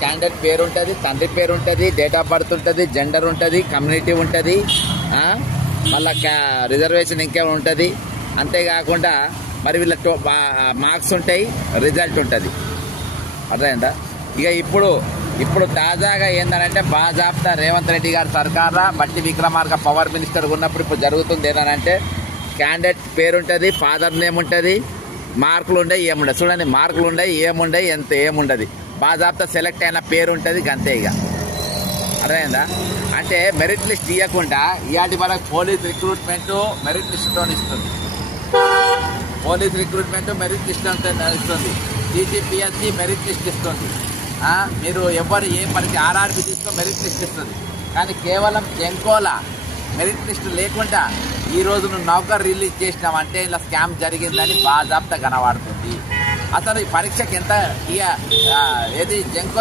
Candidate పేరు ఉంటుంది, తండ్రి పేరు ఉంటుంది, డేట్ ఆఫ్ బర్త్ ఉంటుంది, జెండర్ ఉంటుంది, కమ్యూనిటీ ఉంటుంది, మళ్ళా రిజర్వేషన్ ఇంకేమైనా ఉంటుంది. అంతేకాకుండా మరి వీళ్ళ మార్క్స్ ఉంటాయి, రిజల్ట్ ఉంటుంది. అర్థమైందా? ఇక ఇప్పుడు తాజాగా ఏంటంటే బాజాప్తా రేవంత్ రెడ్డి గారి సర్కార్లో బట్టి విక్రమార్క పవర్ మినిస్టర్ ఉన్నప్పుడు ఇప్పుడు జరుగుతుంది ఏంటంటే క్యాండిడేట్ పేరు ఉంటుంది, ఫాదర్ నేమ్ ఉంటుంది, మార్కులు ఉండవు, ఏముండదు. చూడండి, మార్కులు ఉండవు, ఏముండవు, ఏముండదు. బాజాప్తా సెలెక్ట్ అయిన పేరు ఉంటుంది, అంతే. ఇక అర్థమైందా? అంటే మెరిట్ లిస్ట్ ఇవ్వకుండా ఇవాటి వరకు పోలీస్ రిక్రూట్మెంట్ మెరిట్ లిస్టుతో ఇస్తుంది. పోలీస్ రిక్రూట్మెంట్ మెరిట్ లిస్ట్ ఇస్తుంది. టీజీపీఎస్సీ మెరిట్ లిస్ట్ ఇస్తుంది. మీరు ఎవరు ఏ పనికి ఆర్ఆర్బీ తీసుకో మెరిట్ లిస్ట్ ఇస్తుంది. కానీ కేవలం జెంకోలా మెరిట్ లిస్ట్ లేకుండా ఈరోజు నువ్వు నౌకర్ రిలీజ్ చేసినావంటే ఇలా స్కామ్ జరిగిందని బాజాప్తా కనబడుతుంది. అసలు ఈ పరీక్షకి ఎంత ఏది జెంకో